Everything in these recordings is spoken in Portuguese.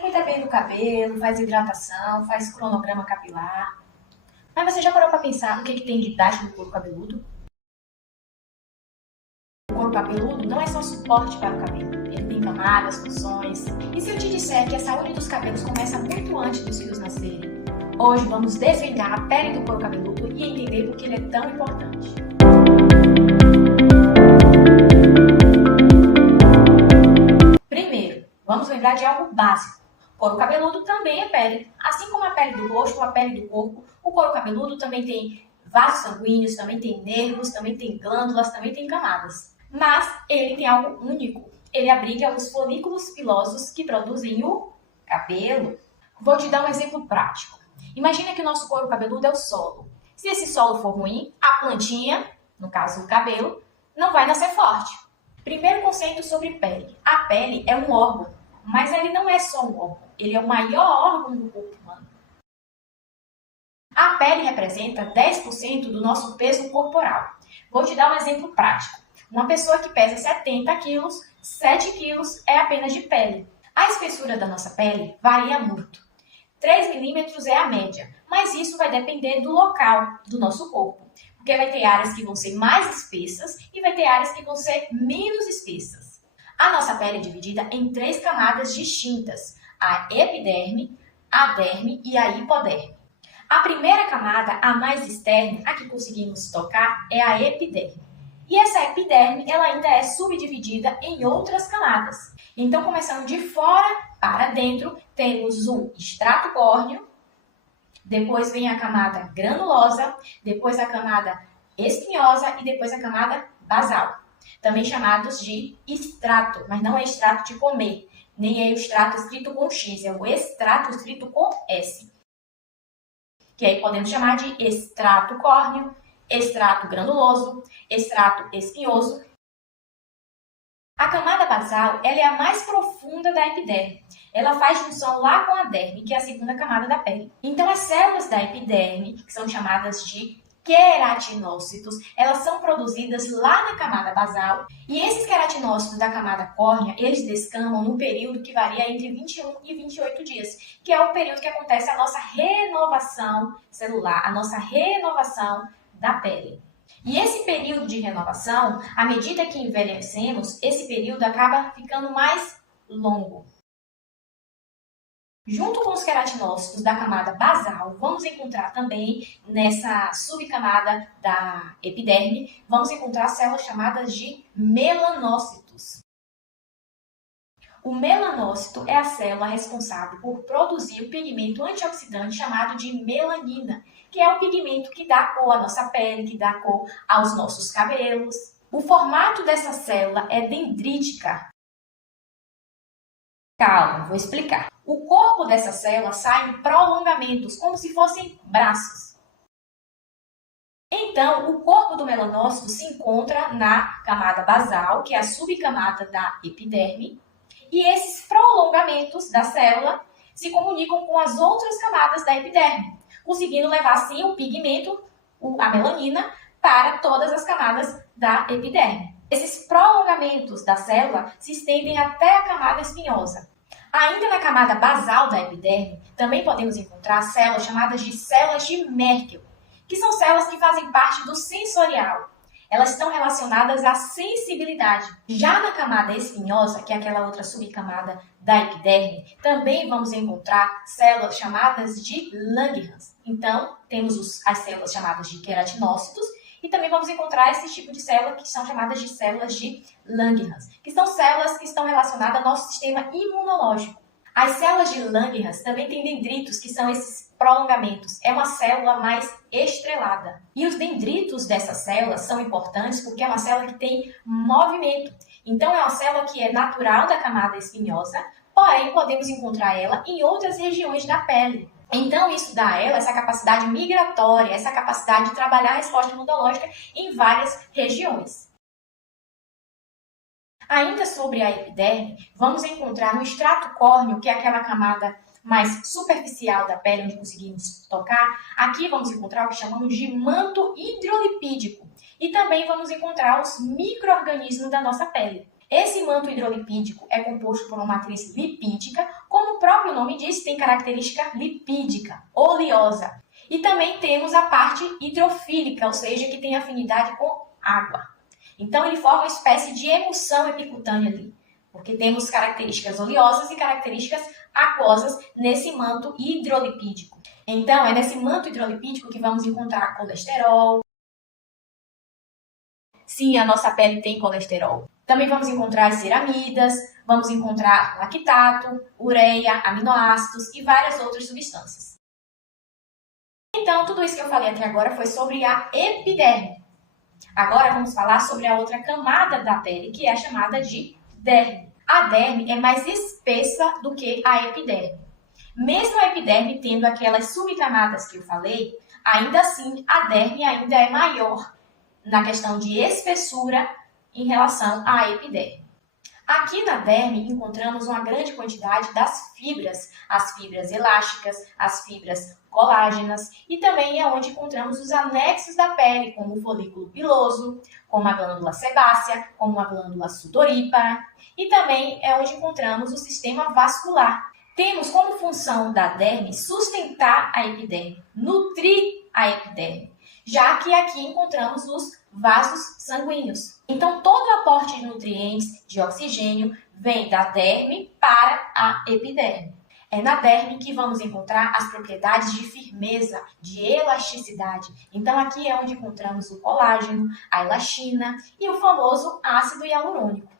cuida bem do cabelo, faz hidratação, faz cronograma capilar. Mas você já parou para pensar o que tem de prático no couro cabeludo? O couro cabeludo não é só suporte para o cabelo. Ele tem camadas, funções. E se eu te disser que a saúde dos cabelos começa muito antes dos fios nascerem? Hoje vamos desvendar a pele do couro cabeludo e entender por que ele é tão importante. Primeiro, vamos lembrar de algo básico. O couro cabeludo também é pele. Assim como a pele do rosto, a pele do corpo, o couro cabeludo também tem vasos sanguíneos, também tem nervos, também tem glândulas, também tem camadas. Mas ele tem algo único. Ele abriga os folículos pilosos que produzem o cabelo. Vou te dar um exemplo prático. Imagina que o nosso couro cabeludo é o solo. Se esse solo for ruim, a plantinha, no caso o cabelo, não vai nascer forte. Primeiro conceito sobre pele. A pele é um órgão, mas ele não é só um órgão. Ele é o maior órgão do corpo humano. A pele representa 10% do nosso peso corporal. Vou te dar um exemplo prático. Uma pessoa que pesa 70 quilos, 7 quilos é apenas de pele. A espessura da nossa pele varia muito. 3 milímetros é a média, mas isso vai depender do local do nosso corpo. Porque vai ter áreas que vão ser mais espessas e vai ter áreas que vão ser menos espessas. A nossa pele é dividida em 3 camadas distintas: a epiderme, a derme e a hipoderme. A primeira camada, a mais externa, a que conseguimos tocar, é a epiderme. E essa epiderme, ela ainda é subdividida em outras camadas. Então, começando de fora para dentro, temos o extrato córneo, depois vem a camada granulosa, depois a camada espinhosa e depois a camada basal. Também chamados de extrato, mas não é extrato de comer, nem é o extrato escrito com X, é o extrato escrito com S. Que aí podemos chamar de extrato córneo, extrato granuloso, extrato espinhoso. A camada basal, ela é a mais profunda da epiderme. Ela faz junção lá com a derme, que é a segunda camada da pele. Então, as células da epiderme, que são chamadas de queratinócitos, elas são produzidas lá na camada basal. E esses queratinócitos da camada córnea, eles descamam num período que varia entre 21 e 28 dias, que é o período que acontece a nossa renovação celular, a nossa renovação da pele. E esse período de renovação, à medida que envelhecemos, esse período acaba ficando mais longo. Junto com os queratinócitos da camada basal, vamos encontrar também nessa subcamada da epiderme, vamos encontrar células chamadas de melanócitos. O melanócito é a célula responsável por produzir o pigmento antioxidante chamado de melanina, que é o pigmento que dá cor à nossa pele, que dá cor aos nossos cabelos. O formato dessa célula é dendrítica. Calma, vou explicar. O corpo dessa célula sai em prolongamentos, como se fossem braços. Então, o corpo do melanócito se encontra na camada basal, que é a subcamada da epiderme, e esses prolongamentos da célula se comunicam com as outras camadas da epiderme, conseguindo levar, assim, o pigmento, a melanina, para todas as camadas da epiderme. Esses prolongamentos da célula se estendem até a camada espinhosa. Ainda na camada basal da epiderme, também podemos encontrar células chamadas de células de Merkel, que são células que fazem parte do sensorial. Elas estão relacionadas à sensibilidade. Já na camada espinhosa, que é aquela outra subcamada da epiderme, também vamos encontrar células chamadas de Langerhans. Então, temos as células chamadas de queratinócitos e também vamos encontrar esse tipo de célula que são chamadas de células de Langerhans, que são células que estão relacionadas ao nosso sistema imunológico. As células de Langerhans também têm dendritos, que são esses prolongamentos. É uma célula mais estrelada. E os dendritos dessas células são importantes porque é uma célula que tem movimento. Então, é uma célula que é natural da camada espinhosa, porém, podemos encontrar ela em outras regiões da pele. Então, isso dá a ela essa capacidade migratória, essa capacidade de trabalhar a resposta imunológica em várias regiões. Ainda sobre a epiderme, vamos encontrar no extrato córneo, que é aquela camada mais superficial da pele, onde conseguimos tocar. Aqui vamos encontrar o que chamamos de manto hidrolipídico. E também vamos encontrar os micro-organismos da nossa pele. Esse manto hidrolipídico é composto por uma matriz lipídica, como o próprio próprio nome diz, tem característica lipídica, oleosa. E também temos a parte hidrofílica, ou seja, que tem afinidade com água. Então, ele forma uma espécie de emulsão epicutânea ali, porque temos características oleosas e características aquosas nesse manto hidrolipídico. Então, é nesse manto hidrolipídico que vamos encontrar colesterol. Sim, a nossa pele tem colesterol. Também vamos encontrar as ceramidas, vamos encontrar lactato, ureia, aminoácidos e várias outras substâncias. Então, tudo isso que eu falei até agora foi sobre a epiderme. Agora vamos falar sobre a outra camada da pele, que é chamada de derme. A derme é mais espessa do que a epiderme. Mesmo a epiderme tendo aquelas subcamadas que eu falei, ainda assim a derme ainda é maior na questão de espessura em relação à epiderme. Aqui na derme encontramos uma grande quantidade das fibras, as fibras elásticas, as fibras colágenas e também é onde encontramos os anexos da pele, como o folículo piloso, como a glândula sebácea, como a glândula sudorípara e também é onde encontramos o sistema vascular. Temos como função da derme sustentar a epiderme, nutrir a epiderme, já que aqui encontramos os vasos sanguíneos. Então, todo o aporte de nutrientes, de oxigênio, vem da derme para a epiderme. É na derme que vamos encontrar as propriedades de firmeza, de elasticidade. Então, aqui é onde encontramos o colágeno, a elastina e o famoso ácido hialurônico.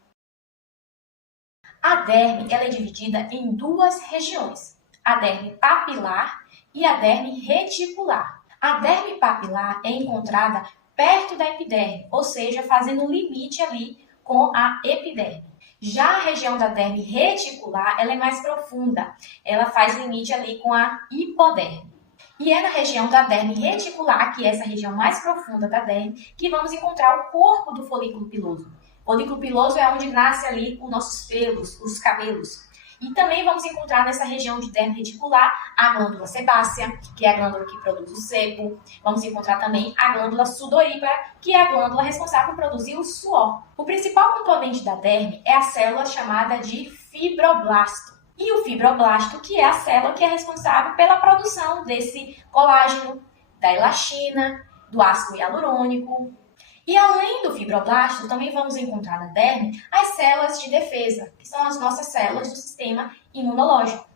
A derme ela é dividida em duas regiões, a derme papilar e a derme reticular. A derme papilar é encontrada perto da epiderme, ou seja, fazendo limite ali com a epiderme. Já a região da derme reticular, ela é mais profunda, ela faz limite ali com a hipoderme. E é na região da derme reticular, que é essa região mais profunda da derme, que vamos encontrar o corpo do folículo piloso. O folículo piloso é onde nasce ali os nossos pelos, os cabelos. E também vamos encontrar nessa região de derme reticular a glândula sebácea, que é a glândula que produz o sebo. Vamos encontrar também a glândula sudorípara, que é a glândula responsável por produzir o suor. O principal componente da derme é a célula chamada de fibroblasto. E o fibroblasto, que é a célula que é responsável pela produção desse colágeno, da elastina, do ácido hialurônico. E além do fibroblasto, também vamos encontrar na derme as células de defesa, que são as nossas células do sistema imunológico.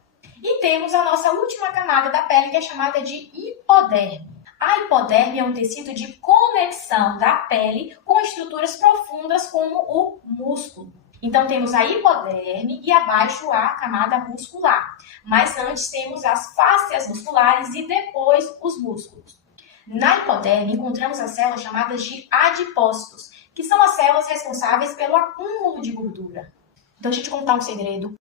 E temos a nossa última camada da pele, que é chamada de hipoderme. A hipoderme é um tecido de conexão da pele com estruturas profundas como o músculo. Então temos a hipoderme e abaixo a camada muscular. Mas antes temos as fáscias musculares e depois os músculos. Na hipoderme, encontramos as células chamadas de adipócitos, que são as células responsáveis pelo acúmulo de gordura. Então, deixa eu te contar um segredo.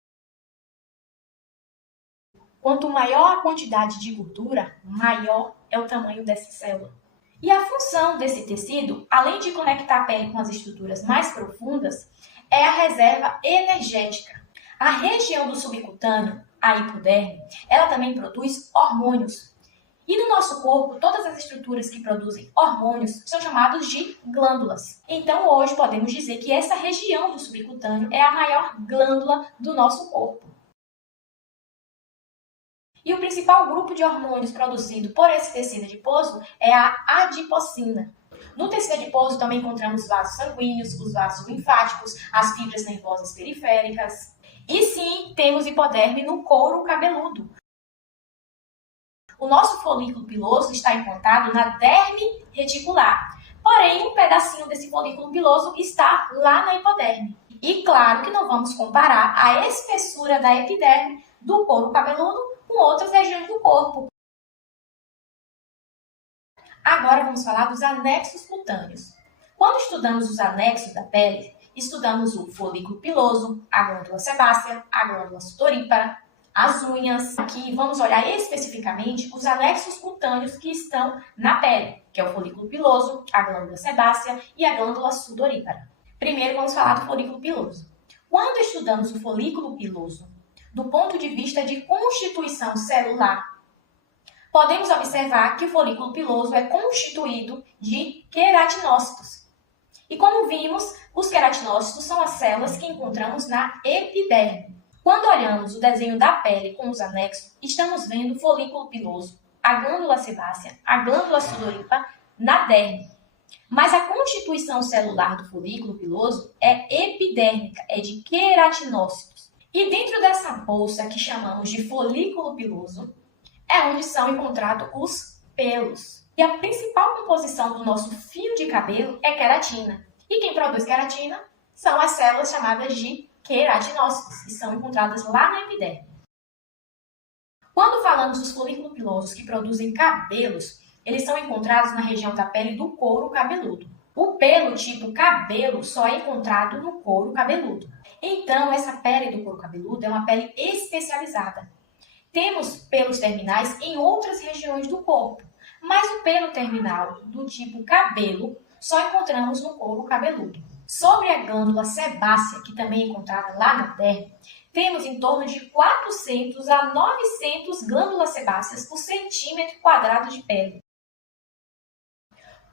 Quanto maior a quantidade de gordura, maior é o tamanho dessa célula. E a função desse tecido, além de conectar a pele com as estruturas mais profundas, é a reserva energética. A região do subcutâneo, a hipoderme, ela também produz hormônios. E no nosso corpo, todas as estruturas que produzem hormônios são chamadas de glândulas. Então, hoje podemos dizer que essa região do subcutâneo é a maior glândula do nosso corpo. E o principal grupo de hormônios produzido por esse tecido adiposo é a adipocina. No tecido adiposo também encontramos vasos sanguíneos, os vasos linfáticos, as fibras nervosas periféricas. E sim, temos hipoderme no couro cabeludo. O nosso folículo piloso está implantado na derme reticular, porém um pedacinho desse folículo piloso está lá na hipoderme. E claro que não vamos comparar a espessura da epiderme do couro cabeludo com outras regiões do corpo. Agora vamos falar dos anexos cutâneos. Quando estudamos os anexos da pele, estudamos o folículo piloso, a glândula sebácea, a glândula sudorípara, as unhas. Aqui vamos olhar especificamente os anexos cutâneos que estão na pele, que é o folículo piloso, a glândula sebácea e a glândula sudorípara. Primeiro vamos falar do folículo piloso. Quando estudamos o folículo piloso, do ponto de vista de constituição celular, podemos observar que o folículo piloso é constituído de queratinócitos. E como vimos, os queratinócitos são as células que encontramos na epiderme. Quando olhamos o desenho da pele com os anexos, estamos vendo o folículo piloso, a glândula sebácea, a glândula sudorípara na derme. Mas a constituição celular do folículo piloso é epidérmica, é de queratinócitos. E dentro dessa bolsa que chamamos de folículo piloso, é onde são encontrados os pelos. E a principal composição do nosso fio de cabelo é queratina. E quem produz queratina são as células chamadas de queratinócitos, que são encontradas lá na epiderme. Quando falamos dos folículos pilosos que produzem cabelos, eles são encontrados na região da pele do couro cabeludo. O pelo tipo cabelo só é encontrado no couro cabeludo. Então, essa pele do couro cabeludo é uma pele especializada. Temos pelos terminais em outras regiões do corpo, mas o pelo terminal do tipo cabelo só encontramos no couro cabeludo. Sobre a glândula sebácea, que também é encontrada lá na derme, temos em torno de 400 a 900 glândulas sebáceas por centímetro quadrado de pele.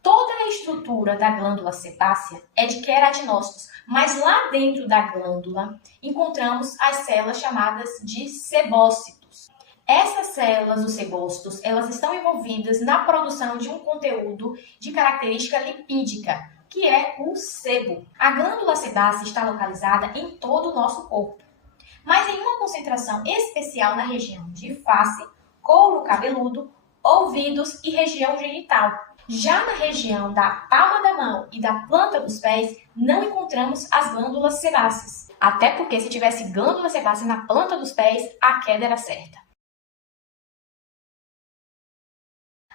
Toda a estrutura da glândula sebácea é de queratinócitos, mas lá dentro da glândula encontramos as células chamadas de sebócitos. Essas células, os sebócitos, elas estão envolvidas na produção de um conteúdo de característica lipídica, que é o sebo. A glândula sebácea está localizada em todo o nosso corpo, mas em uma concentração especial na região de face, couro cabeludo, ouvidos e região genital. Já na região da palma da mão e da planta dos pés, não encontramos as glândulas sebáceas. Até porque se tivesse glândula sebácea na planta dos pés, a queda era certa.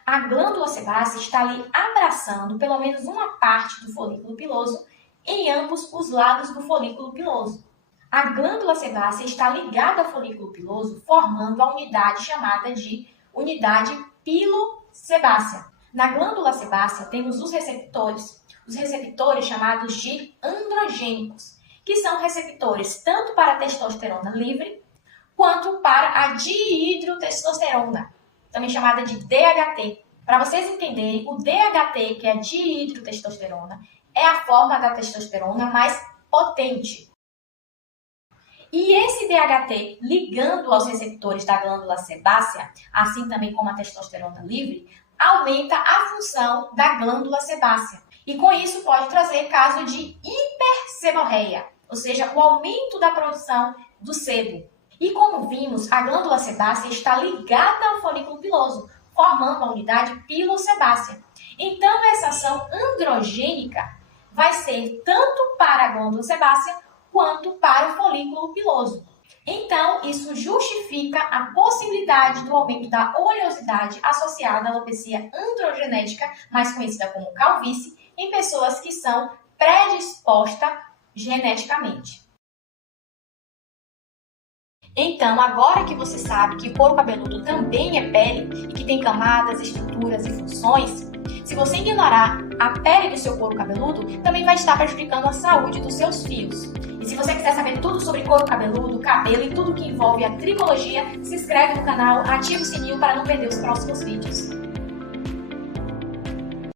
A glândula sebácea está ali abraçando pelo menos uma parte do folículo piloso em ambos os lados do folículo piloso. A glândula sebácea está ligada ao folículo piloso, formando a unidade chamada de unidade pilosebácea. Na glândula sebácea temos os receptores chamados de androgênicos, que são receptores tanto para a testosterona livre quanto para a dihidrotestosterona, também chamada de DHT. Para vocês entenderem, o DHT, que é a dihidrotestosterona, é a forma da testosterona mais potente. E esse DHT, ligando aos receptores da glândula sebácea, assim também como a testosterona livre, aumenta a função da glândula sebácea. E com isso pode trazer caso de hiperseborreia, ou seja, o aumento da produção do sebo. E como vimos, a glândula sebácea está ligada ao folículo piloso, formando a unidade pilosebácea. Então, essa ação androgênica vai ser tanto para a glândula sebácea quanto para o folículo piloso. Então, isso justifica a possibilidade do aumento da oleosidade associada à alopecia androgenética, mais conhecida como calvície, em pessoas que são predispostas geneticamente. Então, agora que você sabe que o couro cabeludo também é pele e que tem camadas, estruturas e funções, se você ignorar a pele do seu couro cabeludo, também vai estar prejudicando a saúde dos seus fios. E se você quiser saber tudo sobre couro cabeludo, cabelo e tudo que envolve a tricologia, se inscreve no canal, ativa o sininho para não perder os próximos vídeos.